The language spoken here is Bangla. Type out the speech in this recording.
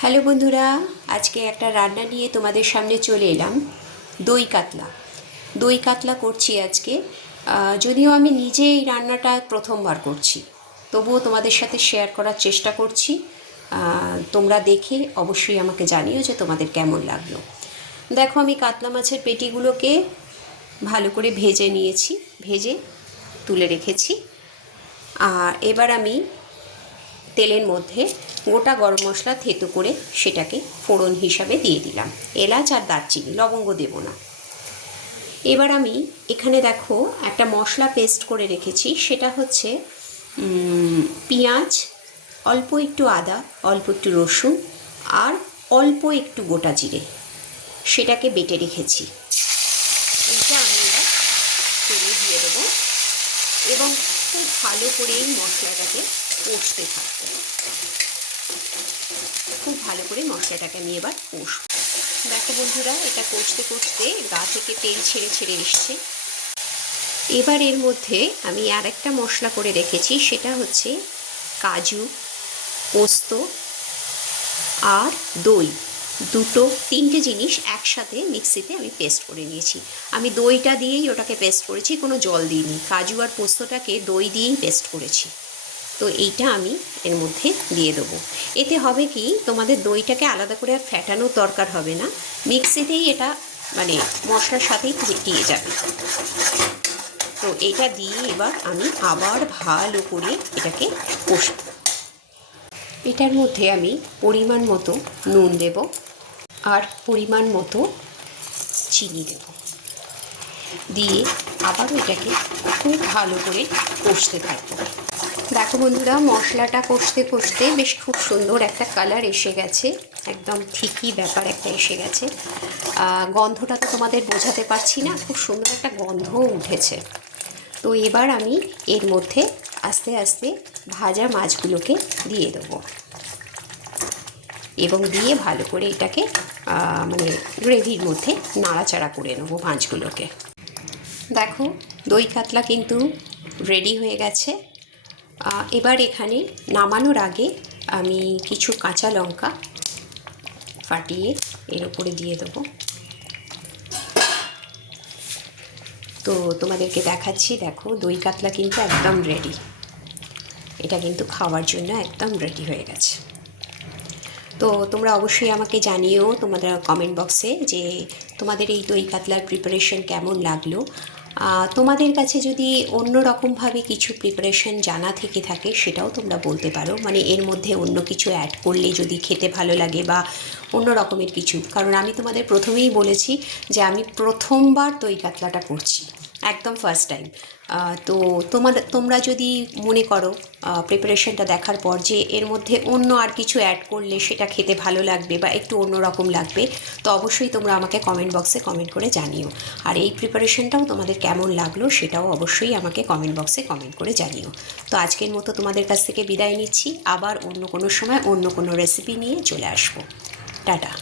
হ্যালো বন্ধুরা, আজকে একটা রান্না নিয়ে তোমাদের সামনে চলে এলাম। দই কাতলা। দই কাতলা করছি আজকে। যদিও আমি নিজে এই রান্নাটা প্রথমবার করছি, তবুও তোমাদের সাথে শেয়ার করার চেষ্টা করছি। তোমরা দেখে অবশ্যই আমাকে জানিও যে তোমাদের কেমন লাগলো। দেখো, আমি কাতলা মাছের পেটিগুলোকে ভালো করে ভেজে নিয়েছি, ভেজে তুলে রেখেছি। আর এবার আমি তেলের মধ্যে গোটা গরম মশলা থেতো করে সেটাকে ফোড়ন হিসাবে দিয়ে দিলাম। এলাচ আর দারচিনি, লবঙ্গ দেব না। এবার আমি এখানে দেখো একটা মশলা পেস্ট করে রেখেছি, সেটা হচ্ছে পেঁয়াজ, অল্প একটু আদা, অল্প একটু রসুন আর অল্প একটু গোটা জিরে, সেটাকে বেটে রেখেছি। এইটা আমি এবার তেলে দিয়ে দেবো এবং খুব ভালো করে এই মশলাটাকে কষতে থাকবো। খুব ভালো করে মশলাটাকে আমি এবার কষবো। দেখো বন্ধুরা, এটা কষতে কষতে গা থেকে তেল ছেড়ে ছেড়ে এসছে। এবার এর মধ্যে আমি আর একটা মশলা করে রেখেছি, সেটা হচ্ছে কাজু, পোস্ত আর দই, তিনটে জিনিস একসাথে মিক্সিতে আমি পেস্ট করে নিয়েছি। আমি দইটা দিয়েই ওটাকে পেস্ট করেছি, কোনো জল দিইনি। কাজু আর পোস্তটাকে দই দিয়েই পেস্ট করেছি। তো এইটা আমি এর মধ্যে দিয়ে দেবো। এতে হবে কি, তোমাদের দইটাকে আলাদা করে আর ফ্যাটানোর দরকার হবে না, মিক্সিতেই এটা মানে মশলার সাথেই ফেটিয়ে যাবে। তো এটা দিয়ে এবার আমি আবার ভালো করে এটাকে কষব। এটার মধ্যে আমি পরিমাণ মতো নুন দেব আর পরিমাণ মতো চিনি দেব, দিয়ে আবারও এটাকে খুব ভালো করে কষতে থাকবো। দেখো বন্ধুরা, মশলাটা কষতে কষতে বেশ খুব সুন্দর একটা কালার এসে গেছে, একদম ঠিকই ব্যাপার একটা এসে গেছে। গন্ধটা তো তোমাদের বোঝাতে পারছি না, খুব সুন্দর একটা গন্ধও উঠেছে। তো এবার আমি এর মধ্যে আস্তে আস্তে ভাজা মাছগুলোকে দিয়ে দেবো এবং দিয়ে ভালো করে এটাকে মানে গ্রেভির মধ্যে নাড়াচাড়া করে নেবো মাছগুলোকে। দেখো, দই কাতলা কিন্তু রেডি হয়ে গেছে। এবার এখানে নামানোর আগে আমি কিছু কাঁচা লঙ্কা ফাটিয়ে এর উপরে দিয়ে দেবো। তো তোমাদেরকে দেখাচ্ছি, দেখো দই কাতলা কিন্তু একদম রেডি। এটা কিন্তু খাওয়ার জন্য একদম রেডি হয়ে গেছে। তো তোমরা অবশ্যই আমাকে জানিও তোমাদের কমেন্ট বক্সে যে তোমাদের এই দই কাতলার প্রিপারেশন কেমন লাগলো। তোমাদের কাছে যদি অন্য রকমভাবে কিছু প্রিপারেশন জানা থেকে থাকে সেটাও তোমরা বলতে পারো, মানে এর মধ্যে অন্য কিছু অ্যাড করলে যদি খেতে ভালো লাগে বা অন্য রকমের কিছু। কারণ আমি তোমাদের প্রথমেই বলেছি যে আমি প্রথমবার দই কাতলাটা করছি, একদম ফার্স্ট টাইম। তো তোমরা যদি মনে করো প্রিপারেশনটা দেখার পর যে এর মধ্যে অন্য আর কিছু অ্যাড করলে সেটা খেতে ভালো লাগবে বা একটু অন্য রকম লাগবে, তো অবশ্যই তোমরা আমাকে কমেন্ট বক্সে কমেন্ট করে জানিও। আর এই প্রিপারেশনটাও তোমাদের কেমন লাগলো সেটাও অবশ্যই আমাকে কমেন্ট বক্সে কমেন্ট করে জানিও। তো আজকের মতো তোমাদের কাছ থেকে বিদায় নিচ্ছি, আবার অন্য কোনো সময় অন্য কোনো রেসিপি নিয়ে চলে আসবো। টাটা।